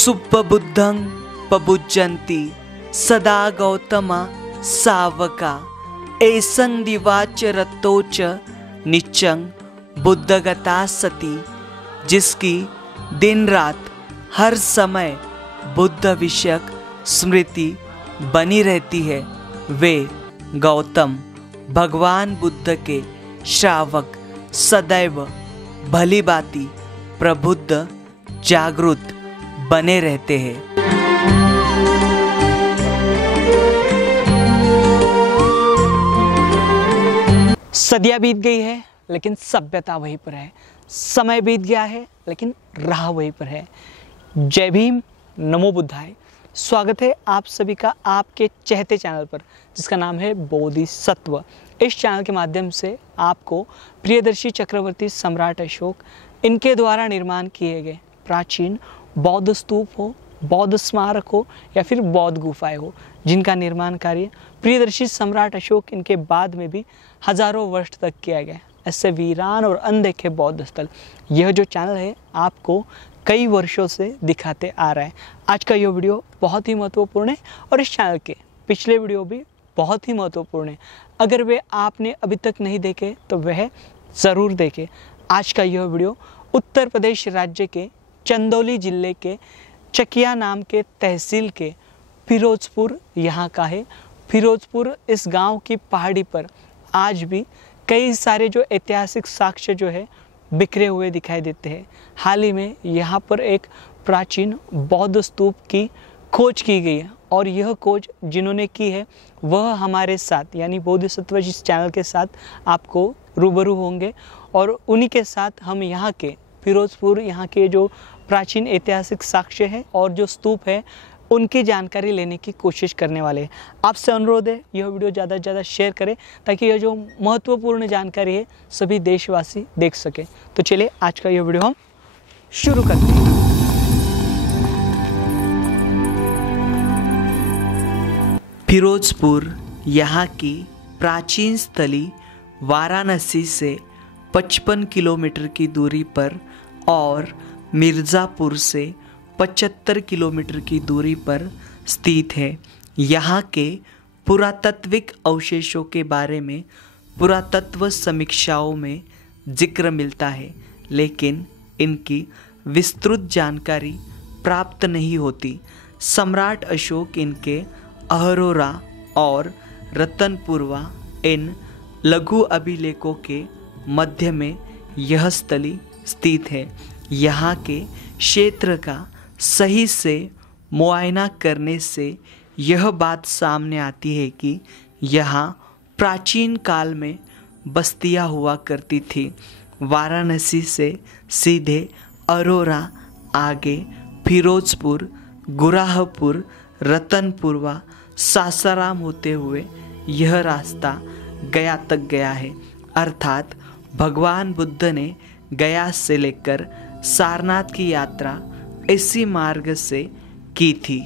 सुप्पबुद्धं पबुज्जन्ति सदा गौतमा सावका एसं दिवाच रतोच निच्चं बुद्धगता सती। जिसकी दिन रात हर समय बुद्ध विषयक स्मृति बनी रहती है, वे गौतम भगवान बुद्ध के श्रावक सदैव भली भांति प्रबुद्ध जागृत बने रहते हैं। सदियां बीत गई है लेकिन सभ्यता वहीं पर है, समय बीत गया है लेकिन राह वहीं पर है। जय भीम, नमो बुद्धाय। स्वागत है आप सभी का आपके चहते चैनल पर जिसका नाम है बोधिसत्व। इस चैनल के माध्यम से आपको प्रियदर्शी चक्रवर्ती सम्राट अशोक इनके द्वारा निर्माण किए गए प्राचीन बौद्ध स्तूप हो, बौद्ध स्मारक हो या फिर बौद्ध गुफाएं हो, जिनका निर्माण कार्य प्रियदर्शी सम्राट अशोक इनके बाद में भी हजारों वर्ष तक किया गया, ऐसे वीरान और अनदेखे बौद्ध स्थल यह जो चैनल है आपको कई वर्षों से दिखाते आ रहा है। आज का यह वीडियो बहुत ही महत्वपूर्ण है और इस चैनल के पिछले वीडियो भी बहुत ही महत्वपूर्ण है। अगर वे आपने अभी तक नहीं देखे तो वह ज़रूर देखें। आज का यह वीडियो उत्तर प्रदेश राज्य के चंदौली जिले के चकिया नाम के तहसील के फिरोजपुर यहाँ का है। फिरोजपुर इस गांव की पहाड़ी पर आज भी कई सारे जो ऐतिहासिक साक्ष्य जो है बिखरे हुए दिखाई देते हैं। हाल ही में यहाँ पर एक प्राचीन बौद्ध स्तूप की खोज की गई है और यह खोज जिन्होंने की है वह हमारे साथ यानी बोधिसत्व इस चैनल के साथ आपको रूबरू होंगे और उन्हीं के साथ हम यहाँ के फिरोजपुर यहाँ के जो प्राचीन ऐतिहासिक साक्ष्य है और जो स्तूप है उनकी जानकारी लेने की कोशिश करने वाले हैं। आपसे अनुरोध है यह वीडियो ज़्यादा से ज़्यादा शेयर करें ताकि यह जो महत्वपूर्ण जानकारी है सभी देशवासी देख सकें। तो चलिए आज का यह वीडियो हम शुरू करते हैं। फिरोजपुर यहाँ की प्राचीन स्थली वाराणसी से 55 किलोमीटर की दूरी पर और मिर्ज़ापुर से 75 किलोमीटर की दूरी पर स्थित है। यहाँ के पुरातात्विक अवशेषों के बारे में पुरातत्व समीक्षाओं में जिक्र मिलता है, लेकिन इनकी विस्तृत जानकारी प्राप्त नहीं होती। सम्राट अशोक इनके अहरोरा और रतनपुरवा इन लघु अभिलेखों के मध्य में यह स्थली स्थित है। यहाँ के क्षेत्र का सही से मुआयना करने से यह बात सामने आती है कि यहाँ प्राचीन काल में बस्तियाँ हुआ करती थी। वाराणसी से सीधे अरोरा, आगे फिरोजपुर, गुराहपुर, रतनपुरवा, सासाराम होते हुए यह रास्ता गया तक गया है। अर्थात भगवान बुद्ध ने गया से लेकर सारनाथ की यात्रा इसी मार्ग से की थी।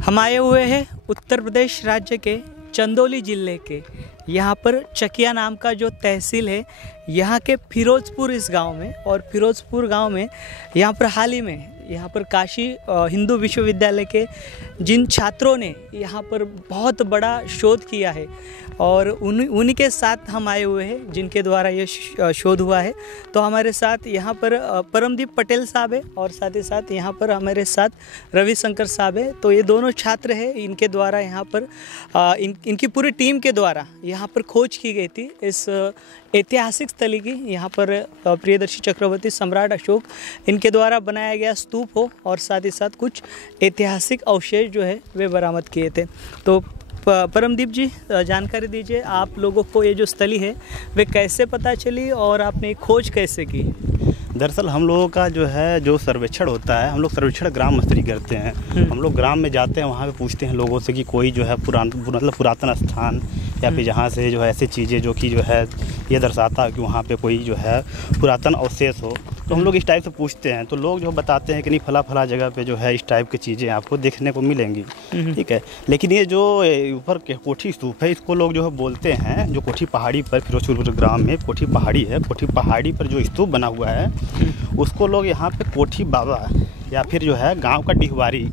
हम आए हुए हैं उत्तर प्रदेश राज्य के चंदौली जिले के यहाँ पर चकिया नाम का जो तहसील है यहाँ के फिरोजपुर इस गांव में। और फिरोजपुर गांव में यहाँ पर हाल ही में यहाँ पर काशी हिंदू विश्वविद्यालय के जिन छात्रों ने यहाँ पर बहुत बड़ा शोध किया है और उन्हीं के साथ हम आए हुए हैं जिनके द्वारा ये शोध हुआ है। तो हमारे साथ यहाँ पर परमदीप पटेल साहब है और साथ ही साथ यहाँ पर हमारे साथ रविशंकर साहब है। तो ये दोनों छात्र हैं, इनके द्वारा यहाँ पर इनकी पूरी टीम के द्वारा यहाँ पर खोज की गई थी इस ऐतिहासिक स्थली की। यहाँ पर प्रियदर्शी चक्रवर्ती सम्राट अशोक इनके द्वारा बनाया गया स्तूप हो और साथ ही साथ कुछ ऐतिहासिक अवशेष जो है वे बरामद किए थे। तो परमदीप जी जानकारी दीजिए, आप लोगों को ये जो स्थली है वे कैसे पता चली और आपने खोज कैसे की? दरअसल हम लोगों का जो है जो सर्वेक्षण होता है, हम लोग सर्वेक्षण ग्राम स्तरीय करते हैं। हम लोग ग्राम में जाते हैं, वहाँ पे पूछते हैं लोगों से कि कोई जो है पुरातन स्थान या फिर जहाँ से जो है ऐसी चीज़ें जो कि जो है ये दर्शाता है कि वहाँ पे कोई जो है पुरातन अवशेष हो, तो हम लोग इस टाइप से पूछते हैं, तो लोग जो बताते हैं कि नहीं फला फला जगह पे जो है इस टाइप की चीज़ें आपको देखने को मिलेंगी, ठीक है। लेकिन ये जो ऊपर के कोठी स्तूप है, इसको लोग जो है बोलते हैं, जो कोठी पहाड़ी पर फिरोजपुर ग्राम में कोठी पहाड़ी है, कोठी पहाड़ी पर जो स्तूप बना हुआ है उसको लोग यहाँ पे कोठी बाबा या फिर जो है गांव का डिहवारी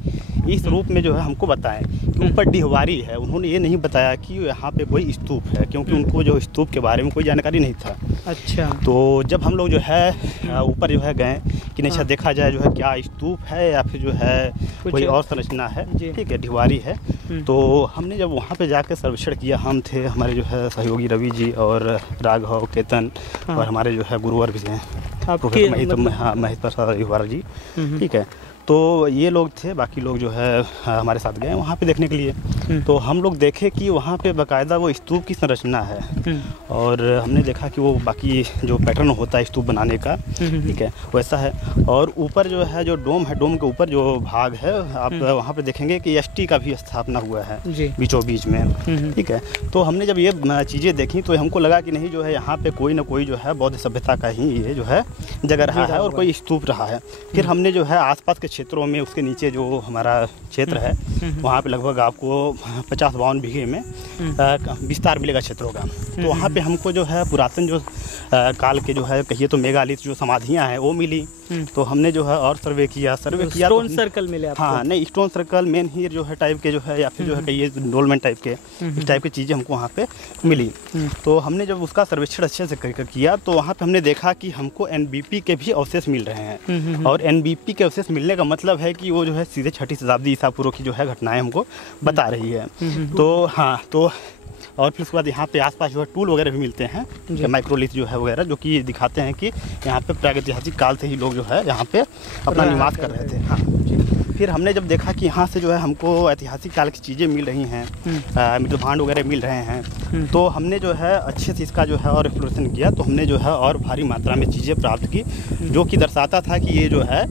इस रूप में जो है हमको बताएं कि ऊपर डिहवारी है। उन्होंने ये नहीं बताया कि यहाँ पे कोई स्तूप है, क्योंकि उनको जो स्तूप के बारे में कोई जानकारी नहीं था। अच्छा। तो जब हम लोग जो है ऊपर जो है गए कि नहीं अच्छा देखा जाए जो है क्या स्तूप है या फिर जो है कोई और संरचना है, ठीक है, डिहवारी है। तो हमने जब वहाँ पे जाकर सर्वेक्षण किया, हम थे, हमारे जो है सहयोगी रवि जी और राघव केतन और हमारे जो है गुरुवर भी हैं प्रोफेसर महेश प्रसाद युवारा जी, ठीक है। तो ये लोग थे, बाकी लोग जो है हमारे साथ गए वहाँ पे देखने के लिए। तो हम लोग देखे कि वहाँ पे बाकायदा वो स्तूप की संरचना है और हमने देखा कि वो बाकी जो पैटर्न होता है स्तूप बनाने का, ठीक है, वैसा है। और ऊपर जो है जो डोम है, डोम के ऊपर जो भाग है आप वहाँ पे देखेंगे कि एसटी का भी स्थापना हुआ है बीचों बीच में, ठीक है। तो हमने जब ये चीज़ें देखी तो हमको लगा कि नहीं जो है यहाँ पे कोई ना कोई जो है बौद्ध सभ्यता का ही ये जो है जगह रहा है और कोई स्तूप रहा है। फिर हमने जो है आसपास के क्षेत्रों में, उसके नीचे जो हमारा क्षेत्र है वहाँ पे लगभग आपको 50-52 बीघे में विस्तार मिलेगा क्षेत्रों का। तो वहाँ पे हमको जो है पुरातन जो काल के जो है कहिए तो मेगालिथ जो समाधियाँ हैं वो मिली। तो हमने जो है और सर्वे किया स्टोन सर्कल मिले आपको? हाँ, नहीं स्टोन सर्कल, मेन हीर जो है टाइप के जो है या फिर जो है कहिए डोलमेंट टाइप के, इस टाइप की चीज़ें हमको वहाँ पे मिली। तो हमने जब उसका सर्वेक्षण अच्छे से किया तो वहाँ पे हमने देखा कि हमको एनबीपी के भी अवशेष मिल रहे हैं। और एनबीपी के अवशेष मिलने का मतलब है कि वो जो है सीधे 6वीं शताब्दी ईसा पूर्व की जो है घटनाएं हमको बता रही है। तो हाँ, तो और फिर उसके बाद यहाँ पे आसपास जो है टूल वगैरह भी मिलते हैं, माइक्रोलिथ जो है वगैरह, जो कि दिखाते हैं कि यहाँ पे प्रागैतिहासिक काल से ही लोग जो है यहाँ पे अपना निवास कर रहे थे। हाँ, फिर हमने जब देखा कि यहाँ से जो है हमको ऐतिहासिक काल की चीज़ें मिल रही हैं, मृदभांड वगैरह मिल रहे हैं, तो हमने जो है अच्छे से इसका जो है और एक्सप्लोरेशन किया। तो हमने जो है और भारी मात्रा में चीज़ें प्राप्त की जो कि दर्शाता था कि ये जो है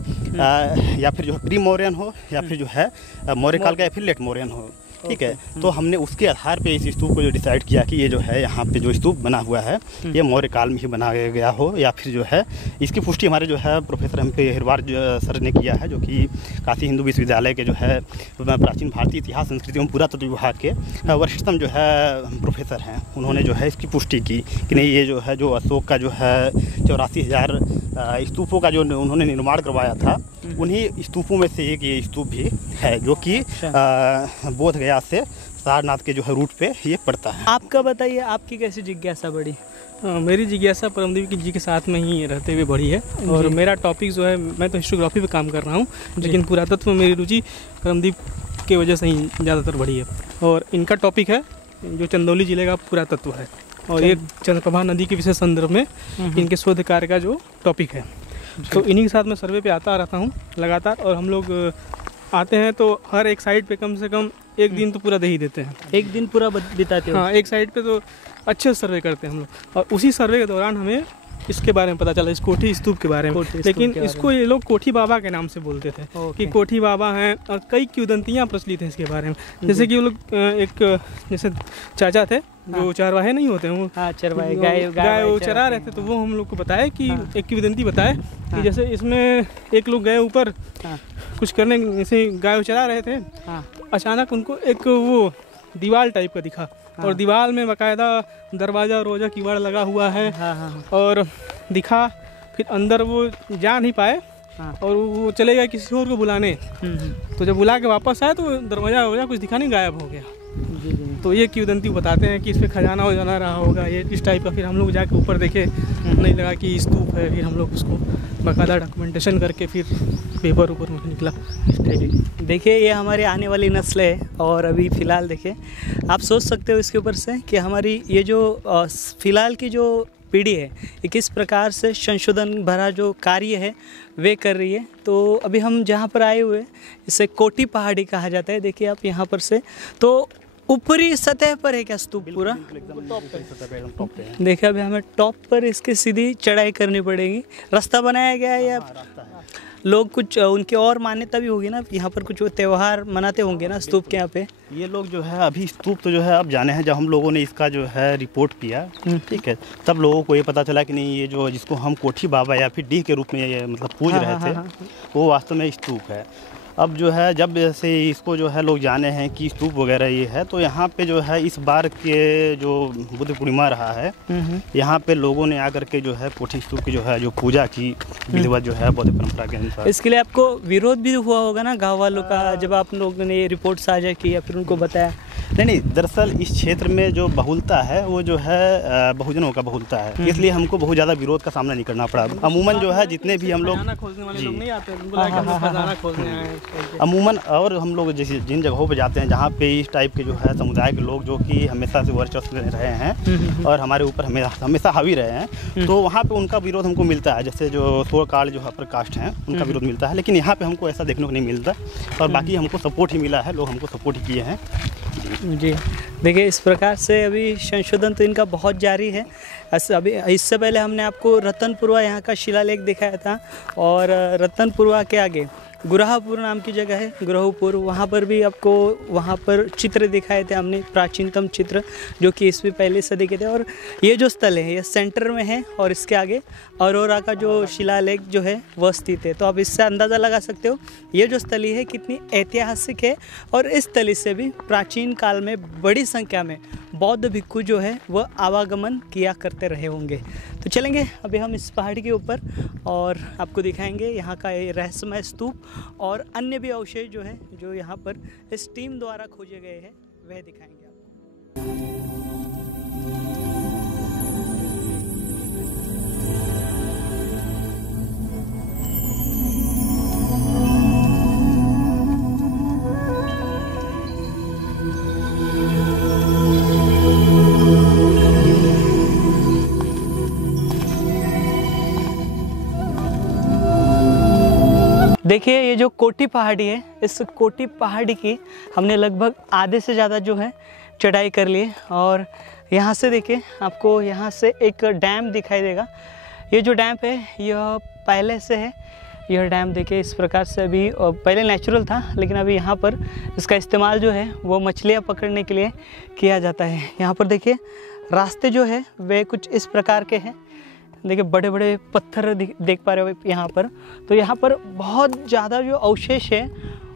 या फिर जो है प्री मौर्यन हो या फिर जो है मौर्य काल का या फिर लेट मौर्यन हो, ठीक है। तो हमने उसके आधार पे इस स्तूप को जो डिसाइड किया कि ये जो है यहाँ पे जो स्तूप बना हुआ है ये मौर्य काल में ही बनाया गया हो या फिर जो है इसकी पुष्टि हमारे जो है प्रोफेसर हम पे हिरवार सर ने किया है, जो कि काशी हिंदू विश्वविद्यालय के जो है प्राचीन भारतीय इतिहास संस्कृति एवं पुरातत्व विभाग के वरिष्ठतम जो है प्रोफेसर हैं। उन्होंने जो है इसकी पुष्टि की कि नहीं ये जो है जो अशोक का जो है 84,000 स्तूपों का जो उन्होंने निर्माण करवाया था, उन्हीं स्तूपों में से एक ये स्तूप भी है जो कि बोध गया से सारनाथ के जो है रूट पे ये पड़ता है। आपका बताइए, आपकी कैसी जिज्ञासा बढ़ी? मेरी जिज्ञासा परमदेव जी के साथ में ही रहते हुए बढ़ी है और मेरा टॉपिक जो है, मैं तो हिस्टोग्राफी पे काम कर रहा हूँ, लेकिन पुरातत्व में मेरी रुचि परमदेव के वजह से ही ज़्यादातर बढ़ी है। और इनका टॉपिक है जो चंदौली जिले का पुरातत्व है और ये चंद्रप्रभा नदी के विशेष संदर्भ में इनके शोध कार्य का जो टॉपिक है। तो इन्हीं के साथ मैं सर्वे पे आता रहता हूँ लगातार, और हम लोग आते हैं तो हर एक साइड पे कम से कम एक दिन तो पूरा दे ही देते हैं। एक दिन पूरा बिताते हो? हाँ, एक साइड पे तो अच्छे से सर्वे करते हैं हम लोग, और उसी सर्वे के दौरान हमें इसके बारे में पता चला, इस कोठी स्तूप के बारे में। लेकिन इसको ये लोग कोठी बाबा के नाम से बोलते थे कि कोठी बाबा हैं, और कई किंवदंतियाँ प्रचलित हैं इसके बारे में। जैसे कि वो लोग एक जैसे चाचा थे जो चरवाहे नहीं होते हैं, वो चरवाहे गाय वो चरा रहे थे, तो वो हम लोग को बताया कि एक किंवदंती बताए कि जैसे इसमें एक लोग गए ऊपर कुछ करने, जैसे गाय चरा रहे थे, अचानक उनको एक वो दीवार टाइप का दिखा और दीवार में बाकायदा दरवाज़ा रोजा कीवाड़ लगा हुआ है और दिखा। फिर अंदर वो जा नहीं पाए और वो चले गए किसी और को बुलाने। तो जब बुला के वापस आए तो दरवाज़ा रोजा कुछ दिखा नहीं, गायब हो गया। तो ये किंवदंती बताते हैं कि इस पर खजाना हो जाना रहा होगा, ये इस टाइप का। फिर हम लोग जाके ऊपर देखे, नहीं लगा कि स्तूप है, फिर हम लोग उसको बाकायदा डॉक्यूमेंटेशन करके फिर पेपर ऊपर में निकला इस टाइप। देखिए, ये हमारी आने वाली नस्ल है और अभी फ़िलहाल देखिए आप सोच सकते हो इसके ऊपर से कि हमारी ये जो फ़िलहाल की जो पीढ़ी है ये किस प्रकार से संशोधन भरा जो कार्य है वे कर रही है। तो अभी हम जहाँ पर आए हुए इसे कोठी पहाड़ी कहा जाता है। देखिए आप यहाँ पर से तो ऊपरी सतह पर है क्या स्तूप पूरा? देखिए अभी हमें टॉप पर इसकी सीधी चढ़ाई करनी पड़ेगी। रास्ता बनाया गया है या लोग कुछ उनकी और मान्यता भी होगी ना, यहाँ पर कुछ त्यौहार मनाते होंगे ना स्तूप के यहाँ पे। ये लोग जो है अभी स्तूप तो जो है अब जाने हैं, जब हम लोगों ने इसका जो है रिपोर्ट किया, ठीक है, तब लोगों को ये पता चला कि नहीं, ये जो जिसको हम कोठी बाबा या फिर डीह के रूप में ये मतलब पूज रहे थे, वो वास्तव में स्तूप है। अब जो है जब जैसे इसको जो है लोग जाने हैं कि स्तूप वगैरह ये है, तो यहाँ पे जो है इस बार के जो बुद्ध पूर्णिमा रहा है, यहाँ पे लोगों ने आकर के जो है कोठी स्तूप की जो है जो पूजा की विधिवत जो है बौद्ध परंपरा के अनुसार। इसके लिए आपको विरोध भी हुआ होगा ना गाँव वालों का, जब आप लोगों ने ये रिपोर्ट साझा की या फिर उनको बताया? नहीं, दरअसल इस क्षेत्र में जो बहुलता है वो जो है बहुजनों का बहुलता है, इसलिए हमको बहुत ज़्यादा विरोध का सामना नहीं करना पड़ा। अमूमन जो है जितने भी हम लोग अमूमन और हम लोग जैसे जिन जगहों पे जाते हैं जहाँ पे इस टाइप के जो है समुदाय के लोग जो कि हमेशा से वर्चस्व में रहे हैं और हमारे ऊपर हमेशा हावी रहे हैं, तो वहाँ पे उनका विरोध हमको मिलता है। जैसे जो सो काल जो अपर कास्ट हैं उनका विरोध मिलता है, लेकिन यहाँ पे हमको ऐसा देखने को नहीं मिलता और बाकी हमको सपोर्ट ही मिला है, लोग हमको सपोर्ट ही किए हैं। जी देखिए, इस प्रकार से अभी संशोधन तो इनका बहुत जारी है। अभी इससे पहले हमने आपको रतनपुरवा यहाँ का शिलालेख दिखाया था, और रतनपुरवा के आगे गुराहपुर नाम की जगह है, गुराहपुर, वहाँ पर भी आपको वहाँ पर चित्र दिखाए थे हमने, प्राचीनतम चित्र जो कि ईस्वी पहली सदी के थे। और ये जो स्थल है ये सेंटर में है और इसके आगे अरोरा का जो शिलालेख जो है वह स्थित है। तो आप इससे अंदाज़ा लगा सकते हो ये जो स्थली है कितनी ऐतिहासिक है, और इस स्थली से भी प्राचीन काल में बड़ी संख्या में बौद्ध भिक्खु जो है वह आवागमन किया करते रहे होंगे। तो चलेंगे अभी हम इस पहाड़ी के ऊपर और आपको दिखाएंगे यहाँ का ये रहस्यमय स्तूप और अन्य भी अवशेष जो है जो यहाँ पर इस टीम द्वारा खोजे गए हैं वह दिखाएंगे आपको। देखिए ये जो कोटी पहाड़ी है, इस कोटी पहाड़ी की हमने लगभग आधे से ज़्यादा जो है चढ़ाई कर ली, और यहाँ से देखिए आपको यहाँ से एक डैम दिखाई देगा। ये जो डैम है यह पहले से है, यह डैम देखिए इस प्रकार से अभी पहले नेचुरल था, लेकिन अभी यहाँ पर इसका इस्तेमाल जो है वो मछलियाँ पकड़ने के लिए किया जाता है। यहाँ पर देखिए रास्ते जो है वे कुछ इस प्रकार के हैं, देखिए बड़े बड़े पत्थर देख पा रहे हो यहाँ पर। तो यहाँ पर बहुत ज़्यादा जो अवशेष है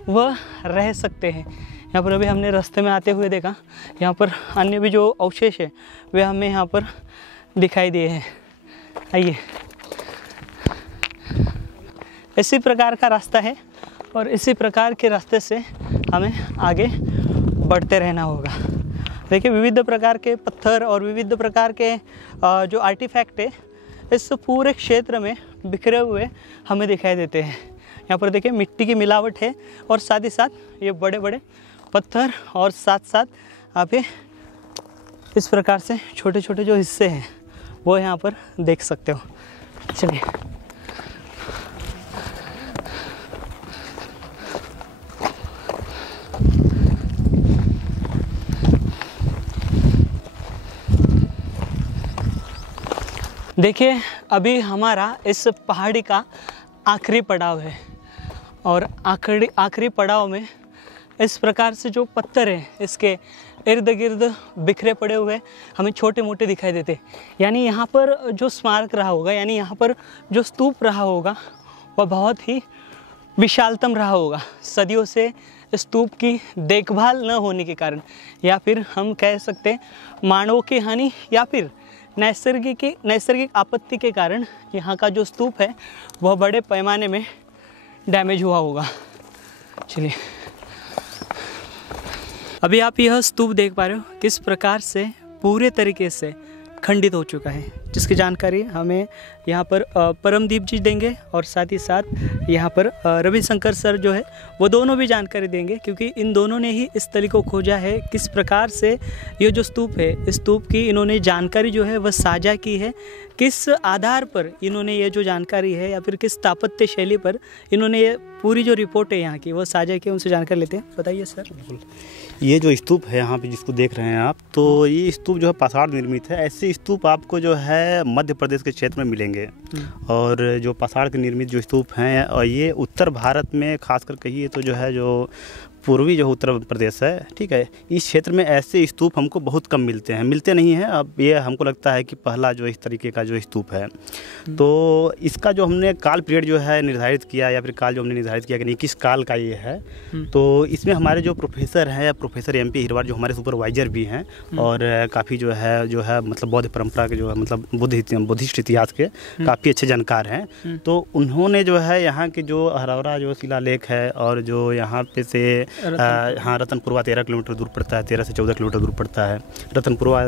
वह रह सकते हैं। यहाँ पर अभी हमने रास्ते में आते हुए देखा, यहाँ पर अन्य भी जो अवशेष है वे हमें यहाँ पर दिखाई दिए हैं। आइए, इसी प्रकार का रास्ता है और इसी प्रकार के रास्ते से हमें आगे बढ़ते रहना होगा। देखिए विविध प्रकार के पत्थर और विविध प्रकार के जो आर्टिफैक्ट है इस पूरे क्षेत्र में बिखरे हुए हमें दिखाई देते हैं। यहाँ पर देखिए मिट्टी की मिलावट है और साथ ही साथ ये बड़े बड़े पत्थर और साथ साथ आप ये इस प्रकार से छोटे छोटे जो हिस्से हैं वो यहाँ पर देख सकते हो। चलिए देखिए अभी हमारा इस पहाड़ी का आखिरी पड़ाव है, और आखिरी पड़ाव में इस प्रकार से जो पत्थर है इसके इर्द गिर्द बिखरे पड़े हुए हमें छोटे मोटे दिखाई देते। यानी यहाँ पर जो स्मारक रहा होगा, यानी यहाँ पर जो स्तूप रहा होगा वह बहुत ही विशालतम रहा होगा। सदियों से स्तूप की देखभाल न होने के कारण, या फिर हम कह सकते मानवों की हानि या फिर नैसर्गिक आपत्ति के कारण यहाँ का जो स्तूप है वह बड़े पैमाने में डैमेज हुआ होगा। चलिए अभी आप यह स्तूप देख पा रहे हो किस प्रकार से पूरे तरीके से खंडित हो चुका है, जिसकी जानकारी हमें यहाँ पर परमदीप जी देंगे और साथ ही साथ यहाँ पर रविशंकर सर जो है वो दोनों भी जानकारी देंगे, क्योंकि इन दोनों ने ही इस स्थली को खोजा है। किस प्रकार से ये जो स्तूप है, इस स्तूप की इन्होंने जानकारी जो है वह साझा की है, किस आधार पर इन्होंने ये जो जानकारी है या फिर किस स्थापत्य शैली पर इन्होंने ये पूरी जो रिपोर्ट है यहाँ की वो साझा की, उनसे जानकारी लेते हैं। बताइए सर। ये जो स्तूप है यहाँ पे जिसको देख रहे हैं आप, तो ये स्तूप जो है पाषाण निर्मित है। ऐसे स्तूप आपको जो है मध्य प्रदेश के क्षेत्र में मिलेंगे। और जो पाषाण के निर्मित जो स्तूप हैं, और ये उत्तर भारत में खासकर कहिए तो जो है जो पूर्वी जो उत्तर प्रदेश है, ठीक है, इस क्षेत्र में ऐसे स्तूप हमको बहुत कम मिलते नहीं हैं। अब ये हमको लगता है कि पहला जो इस तरीके का जो स्तूप है, तो इसका जो हमने काल पीरियड जो है निर्धारित किया, या फिर काल जो हमने निर्धारित किया कि किस काल का ये है, तो इसमें हमारे जो प्रोफेसर हैं, प्रोफेसर MP हिरवार जो हमारे सुपरवाइजर भी हैं, और काफ़ी जो है मतलब बौद्ध परंपरा के जो है मतलब बुद्धिस्ट इतिहास के काफ़ी अच्छे जानकार हैं। तो उन्होंने जो है यहाँ के जो हरौरा जो शिलालेख है, और जो यहाँ पे से हाँ रतनपुरवा 13 किलोमीटर दूर पड़ता है, 13 से 14 किलोमीटर दूर पड़ता है रतनपुरवा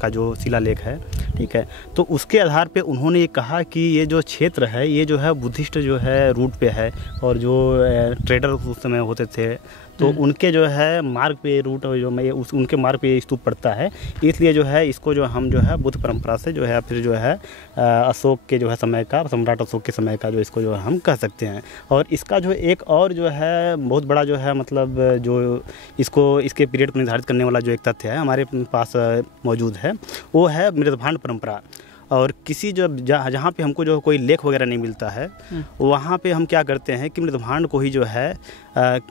का जो शिलालेख है, ठीक है। तो उसके आधार पे उन्होंने ये कहा कि ये जो क्षेत्र है ये जो है बुद्धिस्ट जो है रूट पे है, और जो ट्रेडर उस समय होते थे तो उनके जो है मार्ग पे रूट जो उनके मार्ग पे स्तूप पड़ता है। इसलिए जो है इसको जो हम जो है बुद्ध परंपरा से जो है फिर जो है अशोक के जो है समय का, सम्राट अशोक के समय का जो इसको जो हम कह सकते हैं। और इसका जो एक और जो है बहुत बड़ा जो है मतलब जो इसके पीरियड को निर्धारित करने वाला जो एक तथ्य है हमारे पास मौजूद है, वो है मृदभांड परंपरा। और किसी जो जहाँ पे हमको जो कोई लेख वगैरह नहीं मिलता है, वहाँ पे हम क्या करते हैं कि मृदभांड को ही जो है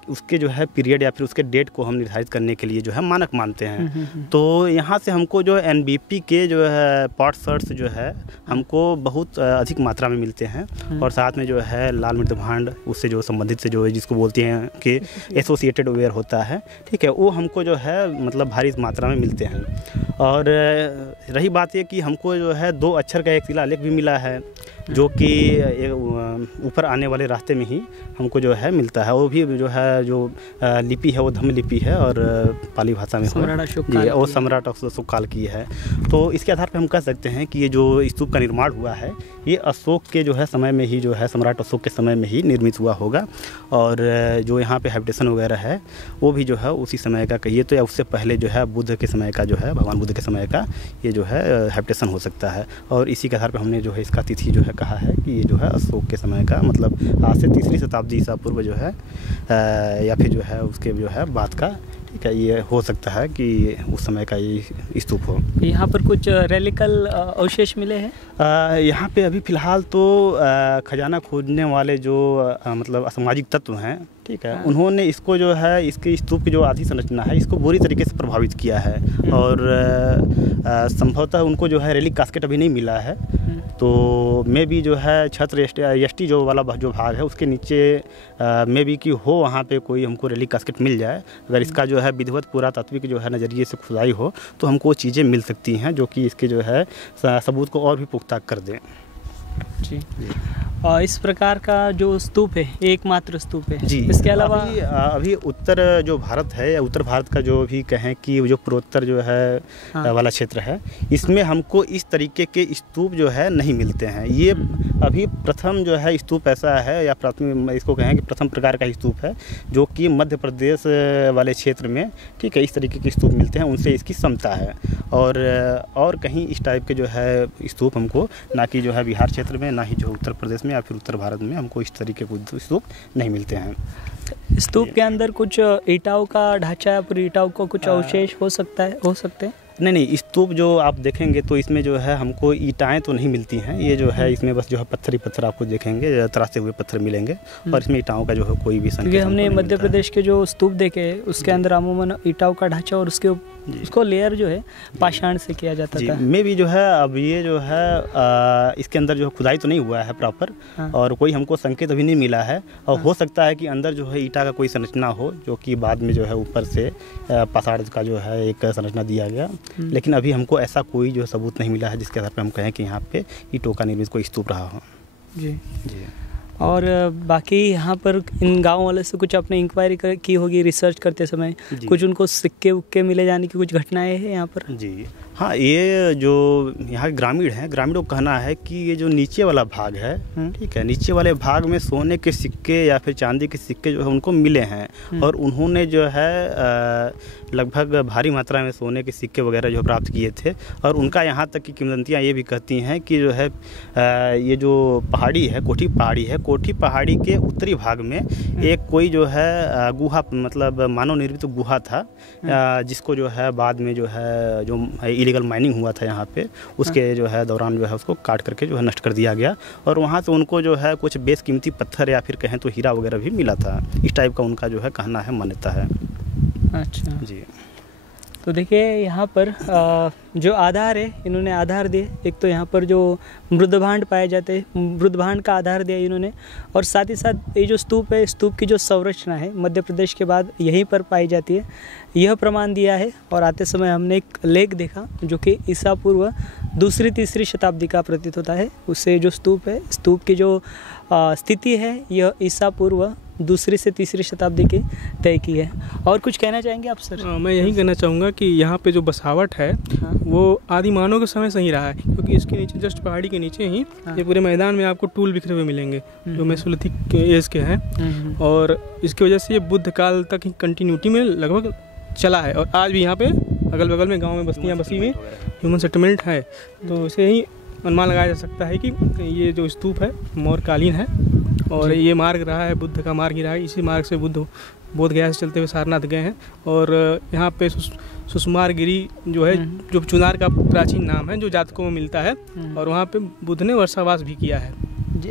उसके जो है पीरियड या फिर उसके डेट को हम निर्धारित करने के लिए जो है मानक मानते हैं। तो यहाँ से हमको जो NBP के जो है पॉटसर्ट्स जो है हमको बहुत अधिक मात्रा में मिलते हैं, और साथ में जो है लाल मृदभांड उससे जो संबंधित से जो है जिसको बोलते हैं कि एसोसिएटेड वेयर होता है, ठीक है, वो हमको जो है मतलब भारी मात्रा में मिलते हैं। और रही बात ये कि हमको जो है 2 अक्षर का एक शिलालेख भी मिला है, जो कि ऊपर आने वाले रास्ते में ही हमको जो है मिलता है। वो भी जो है जो लिपि है वो धम्म लिपि है, और पाली भाषा में वो सम्राट अशोक काल की है। तो इसके आधार पर हम कह सकते हैं कि ये जो स्तूप का निर्माण हुआ है ये अशोक के जो है समय में ही जो है सम्राट अशोक के समय में ही निर्मित हुआ होगा। और जो यहाँ पे हैबिटेशन वगैरह है वो भी जो है उसी समय का कहिए तो, या उससे पहले जो है बुद्ध के समय का जो है भगवान बुद्ध के समय का ये जो है हैबिटेशन हो सकता है। और इसी के आधार पर हमने जो है इसका तिथि जो है कहा है कि ये जो है अशोक के समय का मतलब आज से 3री शताब्दी ईसा पूर्व जो है या फिर जो है उसके जो है बाद का, ठीक है, ये हो सकता है कि उस समय का ये स्तूप हो। यहाँ पर कुछ रेलिकल अवशेष मिले हैं? यहाँ पे अभी फ़िलहाल तो खजाना खोजने वाले जो मतलब असामाजिक तत्व हैं, ठीक है, उन्होंने इसको जो है इसके स्तूप की जो आधी संरचना है इसको बुरी तरीके से प्रभावित किया है। और संभवतः उनको जो है रेलिक कास्केट अभी नहीं मिला है, तो मे भी जो है छत्र यष्टि जो वाला जो भाग है उसके नीचे मे भी कि हो वहाँ पे कोई हमको रेलिक कास्केट मिल जाए। अगर इसका जो है विधिवत पुरातात्विक जो है नज़रिए से खुदाई हो तो हमको वो चीज़ें मिल सकती हैं जो कि इसके जो है सबूत को और भी पुख्ता कर दें। जी। और इस प्रकार का जो स्तूप है एकमात्र स्तूप है जी। इसके अलावा अभी उत्तर जो भारत है या उत्तर भारत का जो भी कहें कि जो पूर्वोत्तर जो है वाला क्षेत्र है, इसमें हमको इस तरीके के स्तूप जो है नहीं मिलते हैं। ये अभी प्रथम जो है स्तूप ऐसा है, या प्रथम इसको कहें कि प्रथम प्रकार का स्तूप है जो कि मध्य प्रदेश वाले क्षेत्र में, ठीक है, इस तरीके के स्तूप मिलते हैं, उनसे इसकी समता है। और कहीं इस टाइप के जो है स्तूप हमको ना कि जो है बिहार क्षेत्र में, ना ही जो उत्तर प्रदेश में या फिर उत्तर भारत में हमको इस तरीके के स्तूप नहीं मिलते हैं। स्तूप के अंदर कुछ ईंटों का ढांचा या फिर ईंटों को कुछ अवशेष हो सकते हैं? नहीं, स्तूप जो आप देखेंगे तो इसमें जो है हमको ईंटें तो नहीं मिलती हैं। ये जो है इसमें बस जो है पत्थर ही पत्थर आपको देखेंगे, तरासे हुए पत्थर मिलेंगे, और इसमें ईंटों का जो है कोई भी संकेत हमने मध्य प्रदेश के जो स्तूप देखे उसके अंदर अमूमन ईंटों का ढांचा और उसको लेयर जो है पाषाण से किया जाता था। में भी जो है अब ये जो है इसके अंदर जो खुदाई तो नहीं हुआ है प्रॉपर, और कोई हमको संकेत अभी नहीं मिला है। और हो सकता है कि अंदर जो है ईंटा का कोई संरचना हो जो कि बाद में जो है ऊपर से पाषाण का जो है एक संरचना दिया गया, लेकिन अभी हमको ऐसा कोई जो सबूत नहीं मिला है जिसके आधार पर हम कहें कि यहाँ पे ईंटों का निर्मित कोई स्तूप रहा हो। जी। और बाकी यहाँ पर इन गाँव वाले से कुछ आपने इंक्वायरी की होगी रिसर्च करते समय, कुछ उनको सिक्के उक्के मिले जाने की कुछ घटनाएं हैं यहाँ पर? जी, हाँ, ये जो यहाँ के ग्रामीण हैं, ग्रामीणों का कहना है कि ये जो नीचे वाला भाग है, ठीक है, नीचे वाले भाग में सोने के सिक्के या फिर चांदी के सिक्के जो है उनको मिले हैं और उन्होंने जो है लगभग भारी मात्रा में सोने के सिक्के वगैरह जो प्राप्त किए थे। और उनका यहाँ तक की किंवदंतियाँ ये भी कहती हैं कि जो है ये जो पहाड़ी है, कोठी पहाड़ी है, कोठी पहाड़ी के उत्तरी भाग में एक कोई जो है गुहा, मतलब मानव निर्मित गुहा था, जिसको जो है बाद में जो है जो इलीगल माइनिंग हुआ था यहाँ पे, उसके जो है दौरान जो है उसको काट करके जो है नष्ट कर दिया गया और वहाँ से उनको जो है कुछ बेशकीमती पत्थर या फिर कहें तो हीरा वगैरह भी मिला था। इस टाइप का उनका जो है कहना है, मान्यता है। अच्छा जी। तो देखिए यहाँ पर जो आधार है, इन्होंने आधार दिए। एक तो यहाँ पर जो मृदभांड पाए जाते हैं, मृदभांड का आधार दिया इन्होंने, और साथ ही साथ ये जो स्तूप है, स्तूप की जो संरचना है मध्य प्रदेश के बाद यहीं पर पाई जाती है, यह प्रमाण दिया है। और आते समय हमने एक लेख देखा जो कि ईसा पूर्व 2री-3री शताब्दी का प्रतीत होता है। उससे जो स्तूप है, स्तूप की जो स्थिति है, यह ईसा पूर्व 2री से 3री शताब्दी की तय की है। और कुछ कहना चाहेंगे आप सर? मैं यही कहना चाहूँगा कि यहाँ पे जो बसावट है वो आदि मानव के समय से ही रहा है, क्योंकि इसके नीचे जस्ट पहाड़ी के नीचे ही ये पूरे मैदान में आपको टूल बिखरे हुए मिलेंगे जो मेसोलिथिक एज के हैं, और इसकी वजह से ये बुद्ध काल तक ही कंटिन्यूटी में लगभग चला है। और आज भी यहाँ पे अगल बगल में गाँव में बस्तियाँ बसी हुई ह्यूमन सेटलमेंट है, तो इसे ही अनुमान लगाया जा सकता है कि ये जो स्तूप है मौर्यकालीन है और ये मार्ग रहा है, बुद्ध का मार्ग ही रहा है। इसी मार्ग से बुद्ध बोध गया से चलते हुए सारनाथ गए हैं। और यहाँ पे सुषुमार गिरी जो है, जो चुनार का प्राचीन नाम है, जो जातकों में मिलता है, और वहाँ पे बुद्ध ने वर्षावास भी किया है।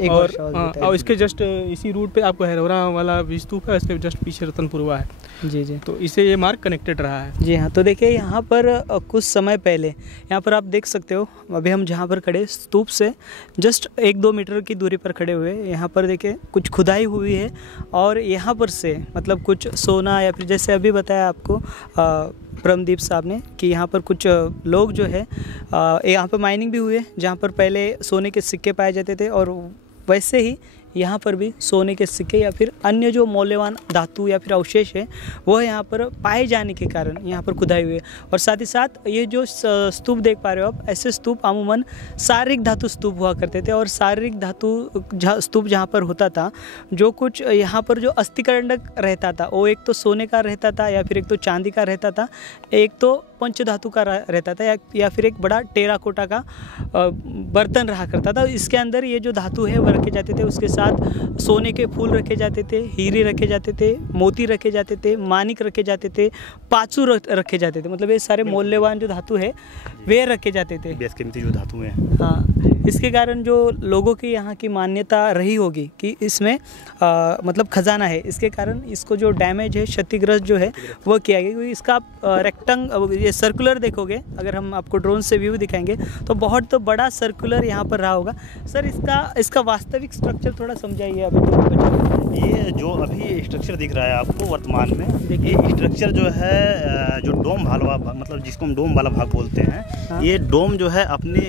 और इसके जस्ट इसी रूट पे आपको हैरोरा वाला भी स्तूप है, इसके जस्ट पीछे रतनपुरवा है। जी जी। तो इसे ये मार्ग कनेक्टेड रहा है। जी हाँ। तो देखिए यहाँ पर कुछ समय पहले यहाँ पर आप देख सकते हो, अभी हम जहाँ पर खड़े स्तूप से जस्ट 1-2 मीटर की दूरी पर खड़े हुए, यहाँ पर देखिए कुछ खुदाई हुई है और यहाँ पर से मतलब कुछ सोना या फिर जैसे अभी बताया आपको परमदीप साहब ने कि यहाँ पर कुछ लोग जो है यहाँ पर माइनिंग भी हुई है, जहाँ पर पहले सोने के सिक्के पाए जाते थे, और वैसे ही यहाँ पर भी सोने के सिक्के या फिर अन्य जो मौल्यवान धातु या फिर अवशेष है वह यहाँ पर पाए जाने के कारण यहाँ पर खुदाई हुई है। और साथ ही साथ ये जो स्तूप देख पा रहे हो आप, ऐसे स्तूप अमूमन शारीरिक धातु स्तूप हुआ करते थे। और शारीरिक धातु स्तूप जहाँ पर होता था, जो कुछ यहाँ पर जो अस्थिकंडक रहता था वो एक तो सोने का रहता था या फिर एक तो चांदी का रहता था, एक तो पंच धातु का रहता था या फिर एक बड़ा टेराकोटा का बर्तन रहा करता था। इसके अंदर ये जो धातु है वो रखे जाते थे, उसके साथ सोने के फूल रखे जाते थे, हीरे रखे जाते थे, मोती रखे जाते थे, मानिक रखे जाते थे, पाचू रखे जाते थे। मतलब ये सारे मूल्यवान जो धातु है वे रखे जाते थे, बेशकीमती जो धातु हैं। हाँ, इसके कारण जो लोगों की यहाँ की मान्यता रही होगी कि इसमें मतलब खजाना है, इसके कारण इसको जो डैमेज है, क्षतिग्रस्त जो है वो किया गया। क्योंकि इसका ये सर्कुलर देखोगे, अगर हम आपको ड्रोन से व्यू दिखाएंगे तो बहुत तो बड़ा सर्कुलर यहाँ पर रहा होगा। सर इसका वास्तविक स्ट्रक्चर थोड़ा समझाइए अभी तो। ये जो अभी स्ट्रक्चर दिख रहा है आपको वर्तमान में, ये स्ट्रक्चर जो है जो डोम वाला मतलब जिसको हम डोम वाला भाग बोलते हैं, हाँ? ये डोम जो है अपने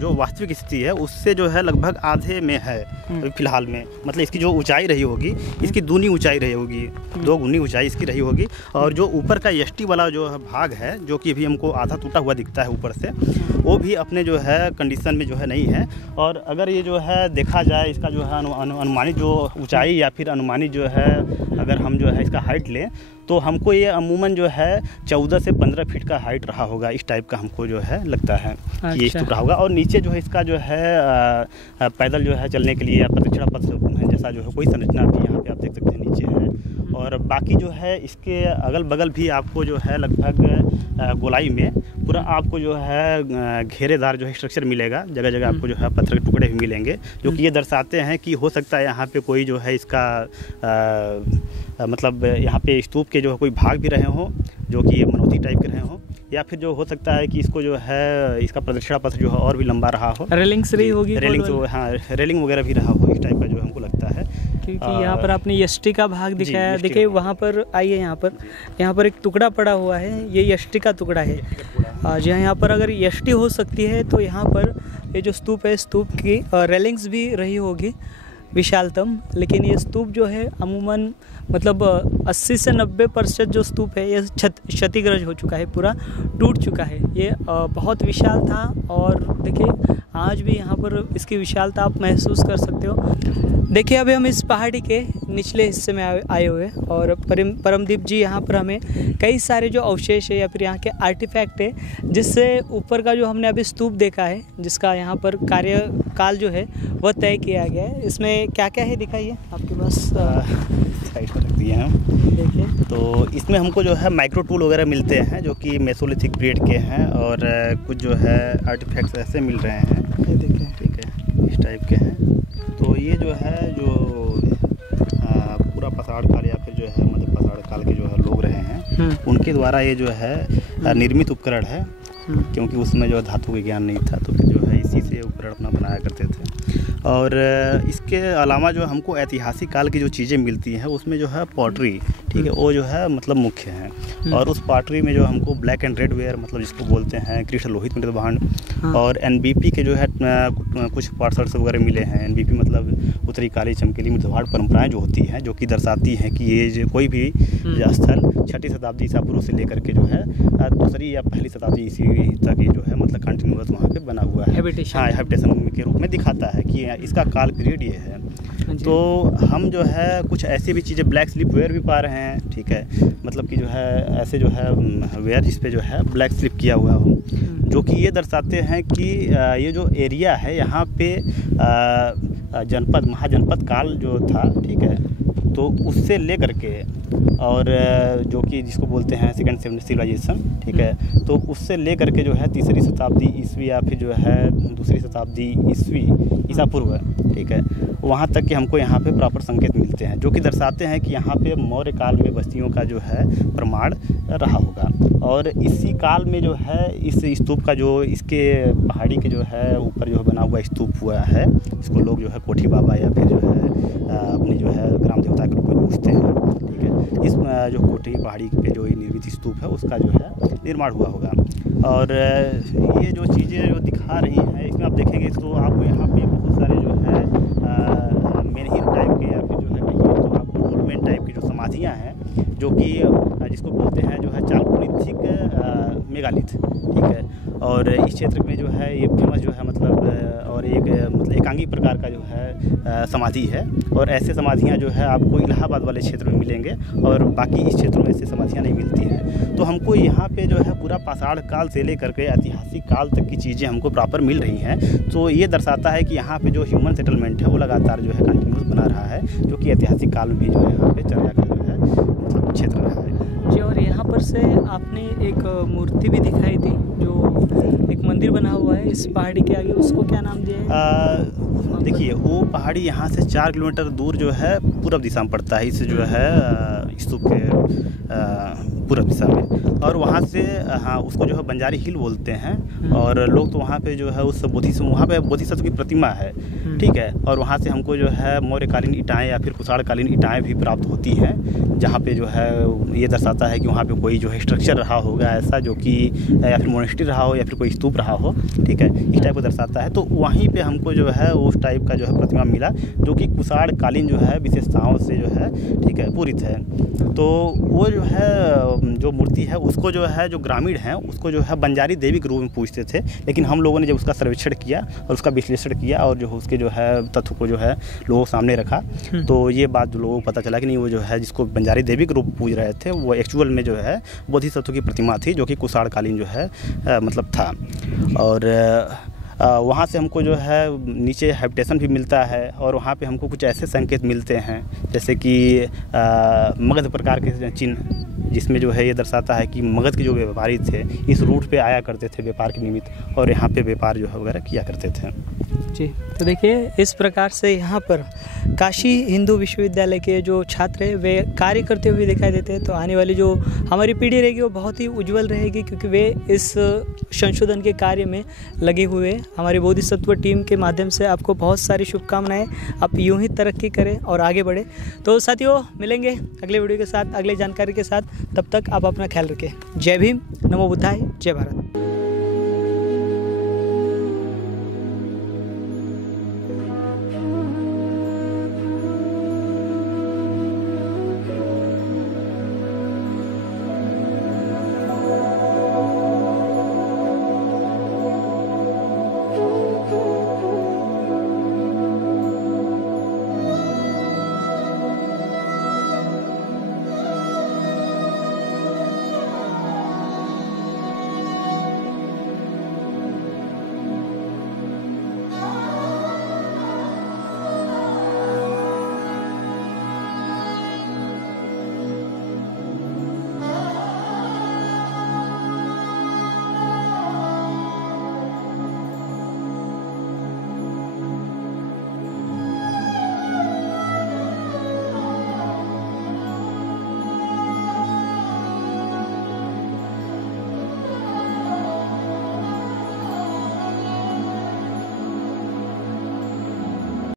जो वास्तविक स्थिति है उससे जो है लगभग आधे में है फिलहाल में। मतलब इसकी जो ऊंचाई रही होगी, इसकी दूनी ऊंचाई रही होगी, 2 गुनी ऊंचाई इसकी रही होगी। और जो ऊपर का एसटी वाला जो भाग है, जो कि अभी हमको आधा टूटा हुआ दिखता है ऊपर से, वो भी अपने जो है कंडीशन में जो है नहीं है। और अगर ये जो है देखा जाए, इसका जो है अनुमानित जो ऊंचाई या फिर अनुमानित जो है अगर हम जो है इसका हाइट लें तो हमको ये अमूमन जो है 14 से 15 फीट का हाइट रहा होगा। इस टाइप का हमको जो है लगता है कि ये स्तूप रहा होगा। और नीचे जो है इसका जो है पैदल जो है चलने के लिए या प्रदक्षिणा पथ जैसा जो है कोई संरचना भी यहाँ पे आप देख सकते हैं नीचे है। और बाकी जो है इसके अगल बगल भी आपको जो है लगभग गोलाई में पूरा आपको जो है घेरेदार जो है स्ट्रक्चर मिलेगा। जगह जगह आपको जो है पत्थर के टुकड़े भी मिलेंगे, जो कि ये दर्शाते हैं कि हो सकता है यहाँ पे कोई जो है इसका मतलब यहाँ पे स्तूप के जो है कोई भाग भी रहे हों, जो कि ये मनोती टाइप के रहे हों, या फिर जो हो सकता है कि इसको जो है इसका प्रदक्षिणा पथ जो है और भी लंबा रहा हो, रेलिंग्स रही होगी, रेलिंग जो हाँ रेलिंग वगैरह भी रहा हो, इस टाइप का जो हमको लगता है। क्योंकि यहाँ पर आपने यष्टि का भाग दिखाया, देखिए वहाँ पर आइए, यहाँ पर एक टुकड़ा पड़ा हुआ है, ये यष्टि का टुकड़ा है। जी हाँ, यहाँ पर अगर यष्टि हो सकती है तो यहाँ पर ये जो स्तूप है, स्तूप की रेलिंग्स भी रही होगी। विशालतम, लेकिन ये स्तूप जो है अमूमन मतलब 80 से 90% जो स्तूप है ये क्षतिग्रस्त हो चुका है, पूरा टूट चुका है। ये बहुत विशाल था और देखिए आज भी यहाँ पर इसकी विशालता आप महसूस कर सकते हो। देखिए अभी हम इस पहाड़ी के निचले हिस्से में आए हुए हैं और परमदीप जी यहाँ पर हमें कई सारे जो अवशेष है या फिर यहाँ के आर्टिफैक्ट है, जिससे ऊपर का जो हमने अभी स्तूप देखा है जिसका यहाँ पर कार्यकाल जो है वह तय किया गया है। इसमें क्या क्या है दिखाइए आपके पास। साइड पर रख दिए हैं देखिए, तो इसमें हमको जो है माइक्रो टूल वगैरह मिलते हैं जो कि मेसोलिथिक पीरियड के हैं और कुछ जो है आर्टिफैक्ट्स ऐसे मिल रहे हैं, ये देखिए, ठीक है, इस टाइप के हैं। तो ये जो है जो पूरा पसाड़ काल या फिर जो है मतलब पसाड़ काल के जो है लोग रहे हैं उनके द्वारा ये जो है निर्मित उपकरण है, क्योंकि उसमें जो है धातु के ज्ञान नहीं था तो फिर जो है इसी से उपकरण अपना बनाया करते थे। और इसके अलावा जो हमको ऐतिहासिक काल की जो चीज़ें मिलती हैं उसमें जो है पॉटरी, ठीक है, वो जो है मतलब मुख्य हैं। और उस पॉटरी में जो हमको ब्लैक एंड रेड वेयर मतलब जिसको बोलते हैं कृष्ण लोहित मृत भांड और एनबीपी के जो है कुछ पार्सल्स वगैरह मिले हैं। एनबीपी मतलब उत्तरी काली चमकीली मृत भांड परंपराएं जो होती हैं जो कि दर्शाती हैं कि ये जो कोई भी स्थल 6ठी शताब्दी ईसा पूर्व से लेकर के जो है 2री या पहली शताब्दी ईस्वी तक ये जो है मतलब कंटिन्यूअस वहाँ पे बना हुआ है, हैबिटेशन के रूप में दिखाता है कि इसका काल पीरियड ये है। तो हम जो है कुछ ऐसी भी चीज़ें ब्लैक स्लिप वेयर भी पा रहे हैं, ठीक है, मतलब कि जो है ऐसे जो है वेयर जिस पे जो है ब्लैक स्लिप किया हुआ हो, जो कि ये दर्शाते हैं कि ये जो एरिया है यहाँ पे जनपद महाजनपद काल जो था, ठीक है, तो उससे ले करके और जो कि जिसको बोलते हैं सेकंड सिविलाइजेशन, ठीक है, तो उससे ले करके जो है 3री शताब्दी ईस्वी या फिर जो है 2री शताब्दी ईस्वी ईसा पूर्व, ठीक है, वहाँ तक कि हमको यहाँ पे प्रॉपर संकेत मिलते हैं जो कि दर्शाते हैं कि यहाँ पे मौर्य काल में बस्तियों का जो है प्रमाण रहा होगा। और इसी काल में जो है इस स्तूप का जो इसके पहाड़ी के जो है ऊपर जो बना हुआ स्तूप हुआ है, इसको लोग जो है कोठी बाबा या फिर जो है अपनी जो है ग्राम देवता के रूप में पूजते हैं, ठीक है। इस जो कोठी पहाड़ी पे जो निर्मित स्तूप है उसका जो है निर्माण हुआ होगा। और ये जो चीज़ें जो दिखा रही हैं इसमें आप देखेंगे तो आपको यहाँ पे बहुत सारे जो है मेनहिर टाइप के या फिर जो है कहिए तो आपको डोलमेंट टाइप की जो समाधियाँ हैं जो कि जिसको बोलते हैं जो है चालकोलिथिक मेगालिथ, ठीक है। और इस क्षेत्र में जो है ये फेमस जो है मतलब और एक मतलब एकांगी प्रकार का जो है समाधि है। और ऐसे समाधियाँ जो है आपको इलाहाबाद वाले क्षेत्र में मिलेंगे और बाकी इस क्षेत्रों में ऐसे समाधियाँ नहीं मिलती हैं। तो हमको यहाँ पे जो है पूरा पाषाण काल से लेकर के ऐतिहासिक काल तक की चीज़ें हमको प्रॉपर मिल रही हैं। तो ये दर्शाता है कि यहाँ पे जो ह्यूमन सेटलमेंट है वो लगातार जो है कंटिन्यूस बना रहा है, जो कि ऐतिहासिक काल में भी जो है यहाँ पे चर्या का जो है मतलब क्षेत्र रहा है जी। और यहाँ पर से आपने एक मूर्ति भी दिखाई थी, जो एक मंदिर बना हुआ है इस पहाड़ी के आगे, उसको क्या नाम दिया है? देखिए वो पहाड़ी यहाँ से 4 किलोमीटर दूर जो है पूर्व दिशा में पड़ता है, इस जो है स्तूप के पूर्व दिशा में। और वहाँ से हाँ उसको जो है बंजारी हिल बोलते हैं। और लोग तो वहाँ पे जो है उस वहाँ पे बोधिसत्व की प्रतिमा है, ठीक है। और वहाँ से हमको जो है मौर्यकालीन ईंटें या फिर कुषाणकालीन ईंटें भी प्राप्त होती हैं, जहाँ पे जो है ये दर्शाता है कि वहाँ पे कोई जो है स्ट्रक्चर रहा होगा ऐसा, जो कि या फिर मोनेस्ट्री रहा हो या फिर कोई स्तूप रहा हो, ठीक है, इस टाइप को दर्शाता है। तो वहीं पे हमको जो है उस टाइप का जो है प्रतिमा मिला, जो कि कुषाणकालीन जो है विशेषताओं से जो है, ठीक है, पूरित है। तो वो जो है जो मूर्ति है उसको जो है जो ग्रामीण हैं उसको जो है बंजारी देवी के रूप में पूजते थे, लेकिन हम लोगों ने जब उसका सर्वेक्षण किया और उसका विश्लेषण किया और जो उसके जो है तथ्य को जो है लोगों के सामने रखा, तो ये बात जो लोगों को पता चला कि नहीं, वो जो है जिसको बंजारी देवी के रूप में पूज रहे थे वो एक्चुअल में जो है बोधिसत्व की प्रतिमा थी, जो कि कुषाणकालीन जो है मतलब था। और वहाँ से हमको जो है नीचे हैबिटेशन भी मिलता है और वहाँ पे हमको कुछ ऐसे संकेत मिलते हैं जैसे कि मगध प्रकार के चिन्ह, जिसमें जो है ये दर्शाता है कि मगध के जो व्यापारी थे इस रूट पे आया करते थे व्यापार के निमित्त और यहाँ पे व्यापार जो है वगैरह किया करते थे जी। तो देखिए इस प्रकार से यहाँ पर काशी हिंदू विश्वविद्यालय के जो छात्र हैं वे कार्य करते हुए दिखाई देते हैं। तो आने वाली जो हमारी पीढ़ी रहेगी वो बहुत ही उज्जवल रहेगी, क्योंकि वे इस संशोधन के कार्य में लगे हुए। हमारी बोधिसत्व टीम के माध्यम से आपको बहुत सारी शुभकामनाएं, आप यूं ही तरक्की करें और आगे बढ़े। तो साथियों मिलेंगे अगले वीडियो के साथ, अगले जानकारी के साथ। तब तक आप अपना ख्याल रखें। जय भीम, नमो बुद्धाय, जय भारत।